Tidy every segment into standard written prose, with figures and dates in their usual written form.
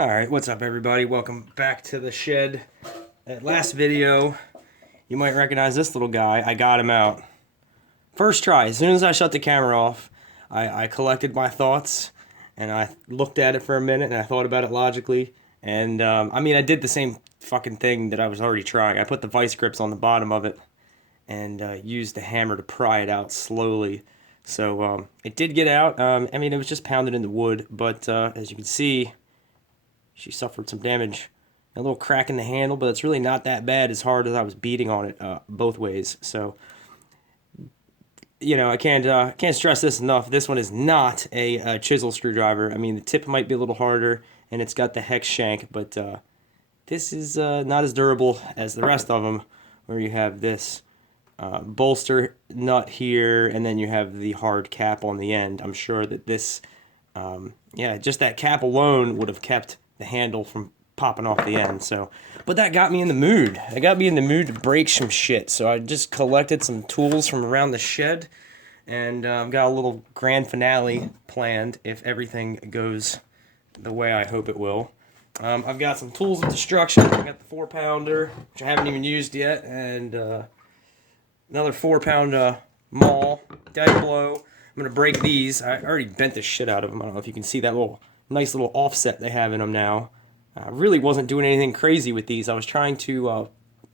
Alright, what's up everybody? Welcome back to the shed. That last video, you might recognize this little guy. I got him out. First try, as soon as I shut the camera off, I collected my thoughts, and I looked at it for a minute, and I thought about it logically, and I did the same fucking thing that I was already trying. I put the vice grips on the bottom of it, and used the hammer to pry it out slowly. So, it did get out. It was just pounded into wood, but as you can see, she suffered some damage. A little crack in the handle, but it's really not that bad as hard as I was beating on it both ways. So, I can't stress this enough. This one is not a chisel screwdriver. I mean, the tip might be a little harder, and it's got the hex shank, but this is not as durable as the rest of them, where you have this bolster nut here, and then you have the hard cap on the end. I'm sure that this, just that cap alone would have kept the handle from popping off the end. So, but that got me in the mood. It got me in the mood to break some shit. So I just collected some tools from around the shed, and got a little grand finale planned if everything goes the way I hope it will. I've got some tools of destruction. I got the 4-pounder, which I haven't even used yet, and another 4-pound maul, dead blow. I'm gonna break these. I already bent the shit out of them. I don't know if you can see that nice little offset they have in them now. I really wasn't doing anything crazy with these. I was trying to, I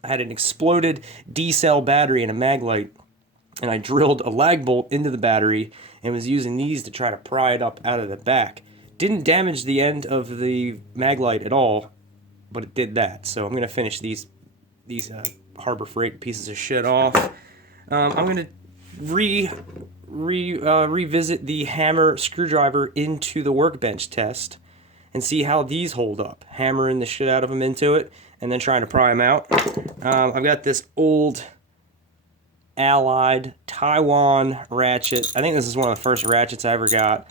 had an exploded D-cell battery and a mag light, and I drilled a lag bolt into the battery and was using these to try to pry it up out of the back. Didn't damage the end of the mag light at all, but it did that. So I'm going to finish these Harbor Freight pieces of shit off. I'm going to revisit the hammer screwdriver into the workbench test and see how these hold up. Hammering the shit out of them into it and then trying to pry them out. I've got this old Allied Taiwan ratchet. I think this is one of the first ratchets I ever got.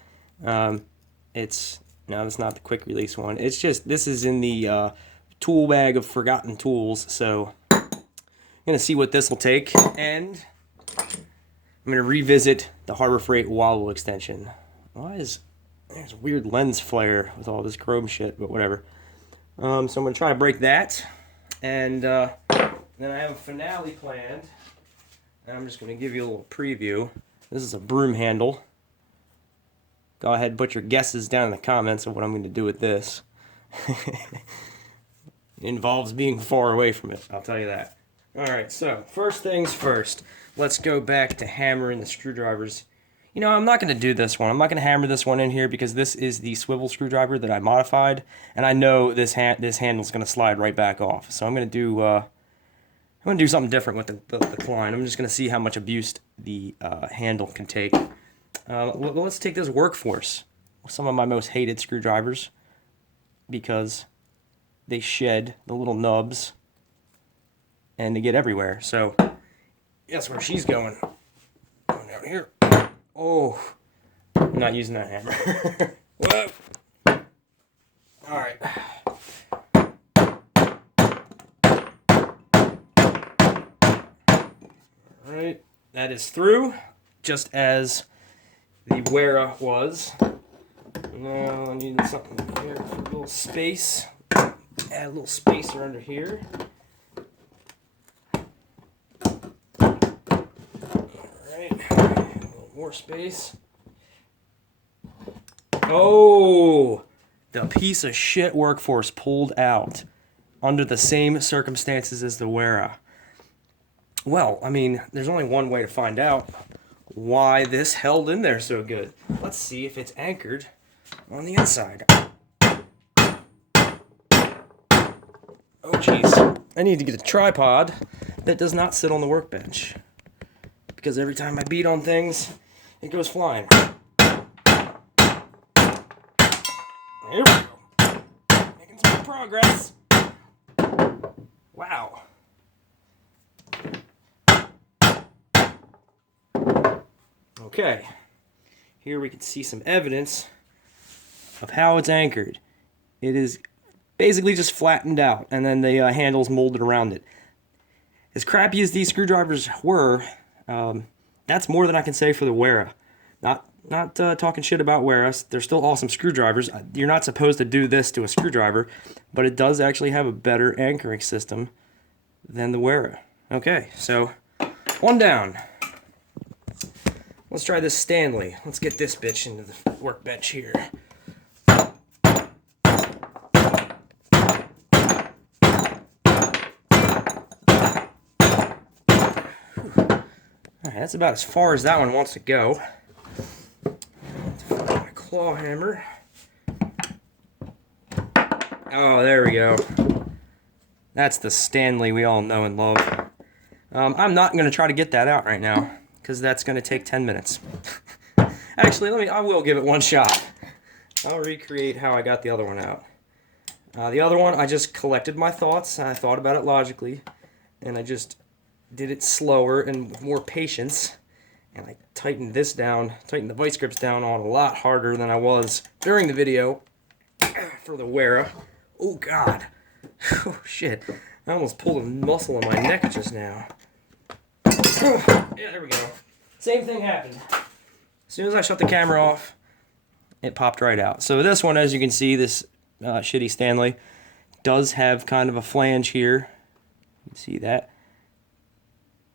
It's not the quick release one. It's just, this is in the tool bag of forgotten tools. So I'm gonna see what this will take, and I'm going to revisit the Harbor Freight wobble extension. There's a weird lens flare with all this chrome shit, but whatever. So I'm going to try to break that. And then I have a finale planned. And I'm just going to give you a little preview. This is a broom handle. Go ahead and put your guesses down in the comments of what I'm going to do with this. It involves being far away from it, I'll tell you that. Alright, so first things first. Let's go back to hammering the screwdrivers. I'm not going to do this one. I'm not going to hammer this one in here because this is the swivel screwdriver that I modified, and I know this handle's going to slide right back off. So I'm going to do something different with the Klein. I'm just going to see how much abuse the handle can take. Let's take this Workforce, some of my most hated screwdrivers, because they shed the little nubs and they get everywhere. So that's where she's going. Going down here. Oh, I'm not using that hammer. Whoa. Alright. Alright, that is through, just as the Wera was. Now I need something here for a little space. Add a little spacer under here. More space. Oh, the piece of shit Workforce pulled out under the same circumstances as the Wera. Well, there's only one way to find out why this held in there so good. Let's see if it's anchored on the inside. Oh, jeez. I need to get a tripod that does not sit on the workbench, because every time I beat on things, it goes flying. There we go. Making some progress. Wow. Okay. Here we can see some evidence of how it's anchored. It is basically just flattened out, and then the handle's molded around it. As crappy as these screwdrivers were, that's more than I can say for the Wera. not talking shit about Wera. They're still awesome screwdrivers. You're not supposed to do this to a screwdriver, but it does actually have a better anchoring system than the Wera. Okay, so one down. Let's try this Stanley. Let's get this bitch into the workbench here. Alright, that's about as far as that one wants to go. My claw hammer. Oh, there we go. That's the Stanley we all know and love. I'm not going to try to get that out right now, because that's going to take 10 minutes. Actually, I will give it one shot. I'll recreate how I got the other one out. The other one, I just collected my thoughts, I thought about it logically, and I just did it slower and with more patience, and I tightened this down, tightened the vice grips down on a lot harder than I was during the video for the Wera. Oh god. Oh shit. I almost pulled a muscle in my neck just now. Yeah, there we go. Same thing happened. As soon as I shut the camera off, it popped right out. So this one, as you can see, this shitty Stanley does have kind of a flange here. You can see that.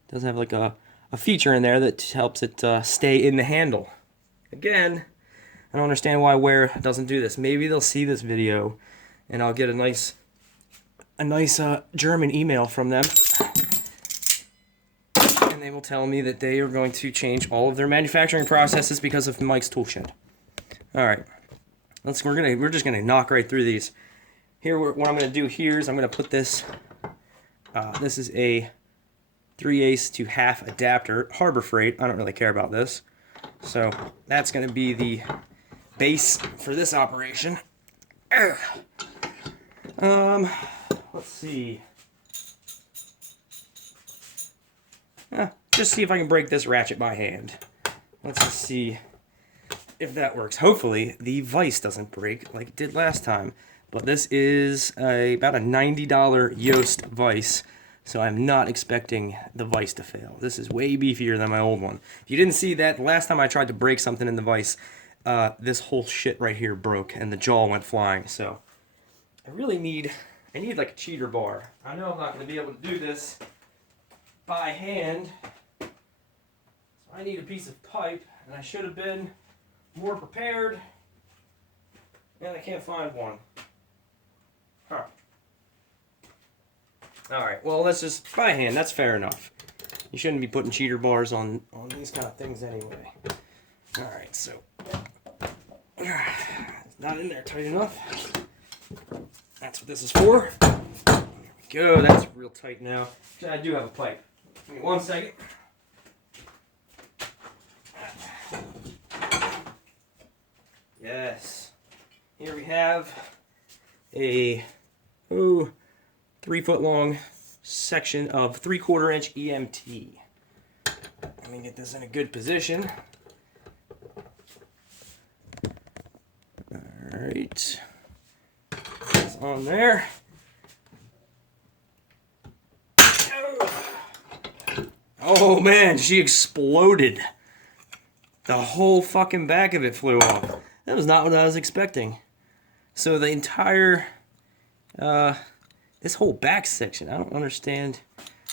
It does have like a feature in there that helps it stay in the handle. Again, I don't understand why Wera doesn't do this. Maybe they'll see this video and I'll get a nice German email from them. And they will tell me that they are going to change all of their manufacturing processes because of Mike's tool shed. All right, we're just gonna knock right through these. Here, what I'm gonna do here is I'm gonna put this. This is a 3/8 to half adapter, Harbor Freight. I don't really care about this, so that's gonna be the base for this operation. Let's see. Just see if I can break this ratchet by hand. Let's just see if that works. Hopefully, the vise doesn't break like it did last time. But this is about a $90 Yost vise, so I'm not expecting the vise to fail. This is way beefier than my old one. If you didn't see that, the last time I tried to break something in the vise, this whole shit right here broke, and the jaw went flying. So I need like a cheater bar. I know I'm not going to be able to do this by hand, so I need a piece of pipe, and I should have been more prepared, and I can't find one. Huh. Alright, well, let's just by hand. That's fair enough. You shouldn't be putting cheater bars on these kind of things anyway. Alright, so it's not in there tight enough. That's what this is for. There we go. That's real tight now. I do have a pipe. Give me 1 second. Yes. Here we have a 3-foot long section of 3/4 inch EMT. Let me get this in a good position. Alright. It's on there. Oh man, she exploded. The whole fucking back of it flew off. That was not what I was expecting. So the entire, this whole back section, I don't understand.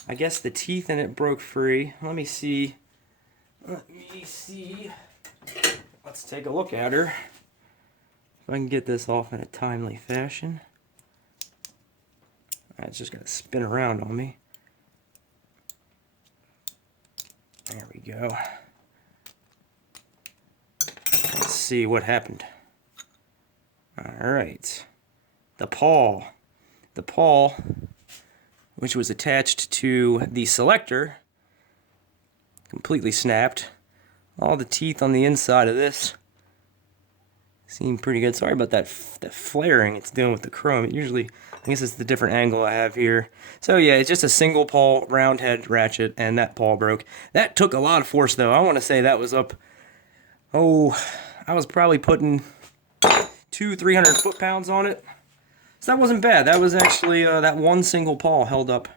I guess the teeth in it broke free. Let me see. Let's take a look at her. If I can get this off in a timely fashion. It's just going to spin around on me. There we go. Let's see what happened. Alright. The paw, which was attached to the selector, completely snapped. All the teeth on the inside of this seem pretty good. Sorry about that flaring it's doing with the chrome. Usually, I guess it's the different angle I have here. So yeah, it's just a single paw round head ratchet, and that paw broke. That took a lot of force though. I want to say that was up, I was probably putting 200-300 foot-pounds on it. So that wasn't bad. That was actually, that one single paw held up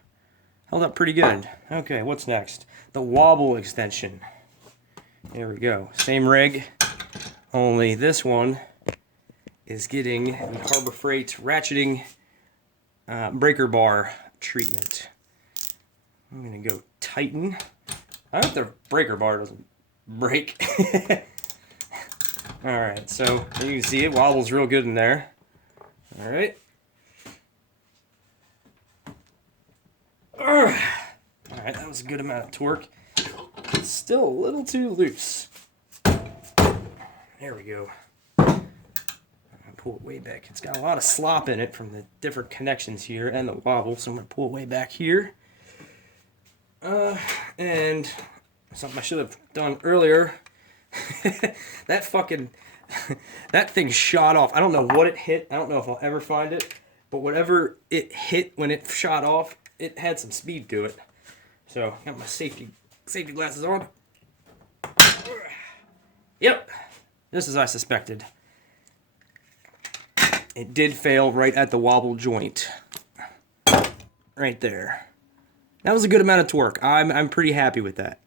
pretty good. Okay, what's next? The wobble extension. There we go. Same rig. Only this one is getting the Harbor Freight ratcheting breaker bar treatment. I'm gonna go tighten. I hope the breaker bar doesn't break. Alright, so you can see it wobbles real good in there. Alright. Alright, that was a good amount of torque. It's still a little too loose. There we go. Pull it way back. It's got a lot of slop in it from the different connections here and the wobble, so I'm going to pull it way back here. And something I should have done earlier. That fucking... that thing shot off. I don't know what it hit. I don't know if I'll ever find it. But whatever it hit when it shot off, it had some speed to it. So, got my safety glasses on. Yep. Just as I suspected. It did fail right at the wobble joint. Right there. That was a good amount of torque. I'm pretty happy with that.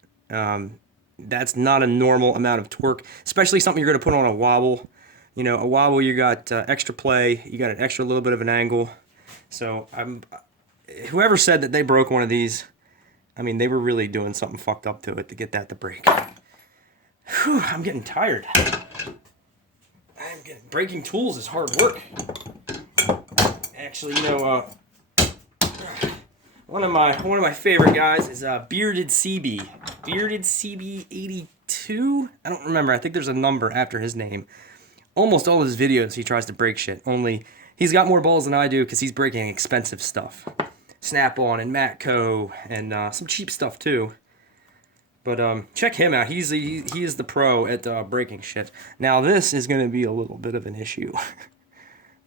That's not a normal amount of torque, especially something you're going to put on a wobble. You know, a wobble, you got extra play, you got an extra little bit of an angle. So, whoever said that they broke one of these, I mean, they were really doing something fucked up to it to get that to break. Whew, I'm getting tired. Breaking tools is hard work. Actually, you know, one of my favorite guys is Bearded CB. Bearded CB 82. I don't remember. I think there's a number after his name. Almost all his videos he tries to break shit. Only he's got more balls than I do because he's breaking expensive stuff. Snap-on and Matco and some cheap stuff too. But check him out. He is the pro at breaking shit. Now this is going to be a little bit of an issue.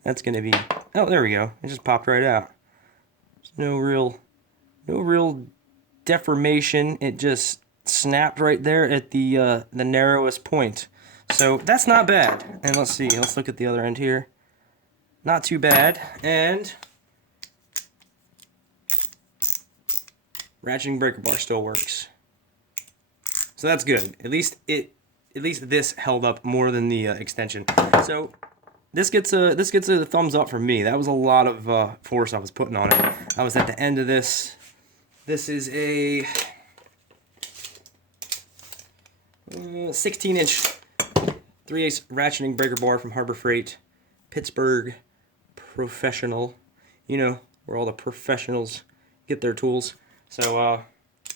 That's going to be... Oh, there we go. It just popped right out. There's no real deformation. It just snapped right there at the narrowest point. So that's not bad. And let's see. Let's look at the other end here. Not too bad. And ratcheting breaker bar still works. So that's good. At least this held up more than the extension. So this gets a thumbs up from me. That was a lot of force I was putting on it. I was at the end of this. This is a 16-inch 3/8 ratcheting breaker bar from Harbor Freight, Pittsburgh Professional. You know where all the professionals get their tools. So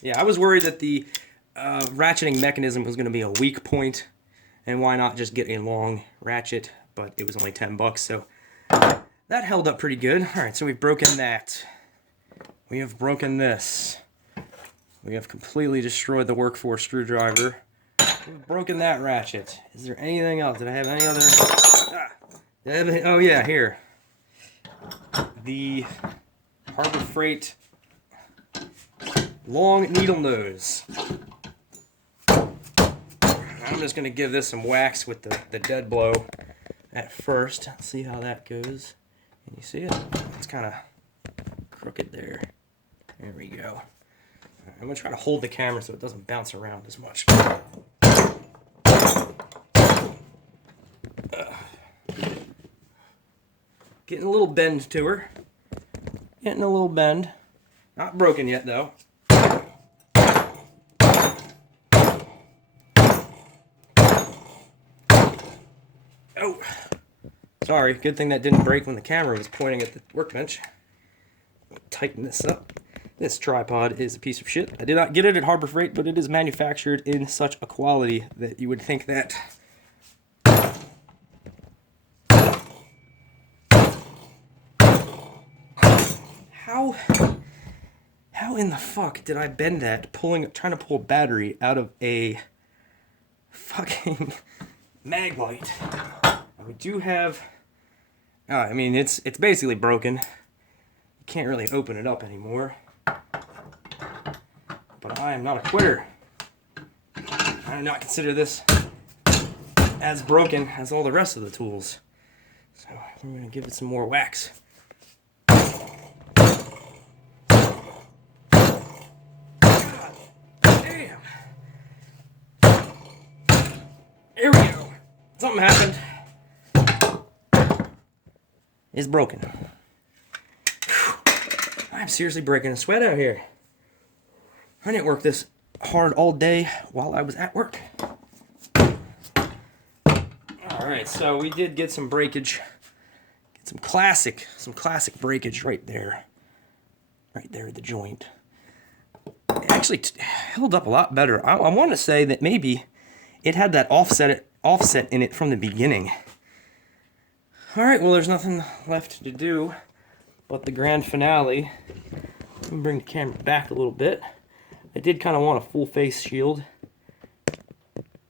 yeah, I was worried that the ratcheting mechanism was going to be a weak point, and why not just get a long ratchet, but it was only $10, so that held up pretty good. Alright, so we've broken that. We have broken this. We have completely destroyed the workforce screwdriver. We've broken that ratchet. Is there anything else? Did I have any other... Oh yeah, here. The Harbor Freight long needle nose. I'm just going to give this some wax with the dead blow at first. See how that goes. Can you see it? It's kind of crooked there. There we go. I'm going to try to hold the camera so it doesn't bounce around as much. Getting a little bend to her. Getting a little bend. Not broken yet, though. Oh, sorry. Good thing that didn't break when the camera was pointing at the workbench. Tighten this up. This tripod is a piece of shit. I did not get it at Harbor Freight, but it is manufactured in such a quality that you would think that... How in the fuck did I bend that trying to pull a battery out of a fucking mag light? We do have... I mean, it's basically broken. You can't really open it up anymore. But I am not a quitter. I do not consider this as broken as all the rest of the tools. So we're going to give it some more wax. There we go. It's something happened. It's broken. I'm seriously breaking a sweat out here. I didn't work this hard all day while I was at work. Alright, so we did get some breakage. Get some classic breakage right there. Right there at the joint. It actually held up a lot better. I want to say that maybe it had that offset in it from the beginning. Alright, well there's nothing left to do but the grand finale. Let me bring the camera back a little bit. I did kind of want a full face shield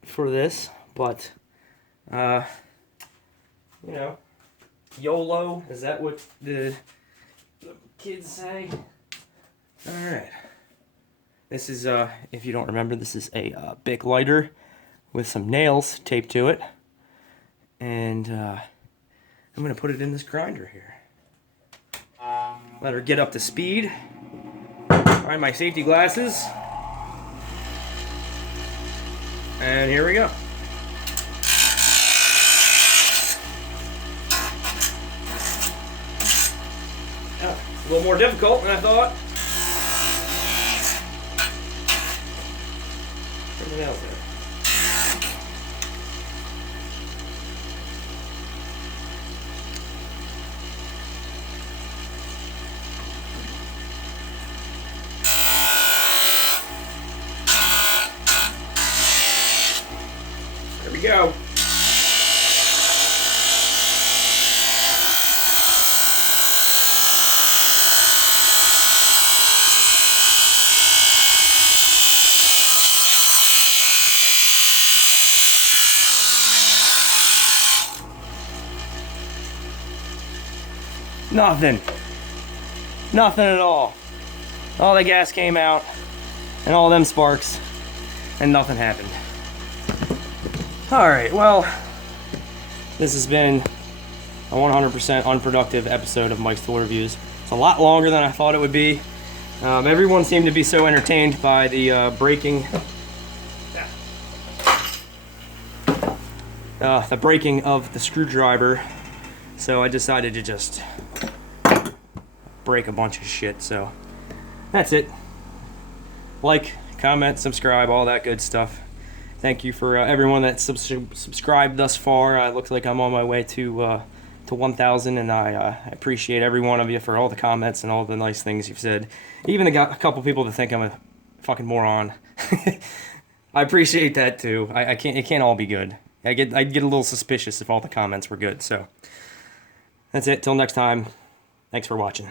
for this, but you know, YOLO, is that what the kids say? Alright. This is, if you don't remember, this is a Bic lighter with some nails taped to it. And I'm going to put it in this grinder here. Let her get up to speed. Alright, my safety glasses. And here we go. Oh, a little more difficult than I thought. Bring the nails there. There we go. Nothing. Nothing at all. All the gas came out and all them sparks and nothing happened. Alright, well, this has been a 100% unproductive episode of Mike's Tool Reviews. It's a lot longer than I thought it would be. Everyone seemed to be so entertained by the breaking of the screwdriver, so I decided to just break a bunch of shit. So that's it. Like, comment, subscribe, all that good stuff. Thank you for everyone that's subscribed thus far. It looks like I'm on my way to 1,000, and I appreciate every one of you for all the comments and all the nice things you've said. Even got a couple people that think I'm a fucking moron. I appreciate that too. It can't all be good. I'd get a little suspicious if all the comments were good. So that's it. Till next time. Thanks for watching.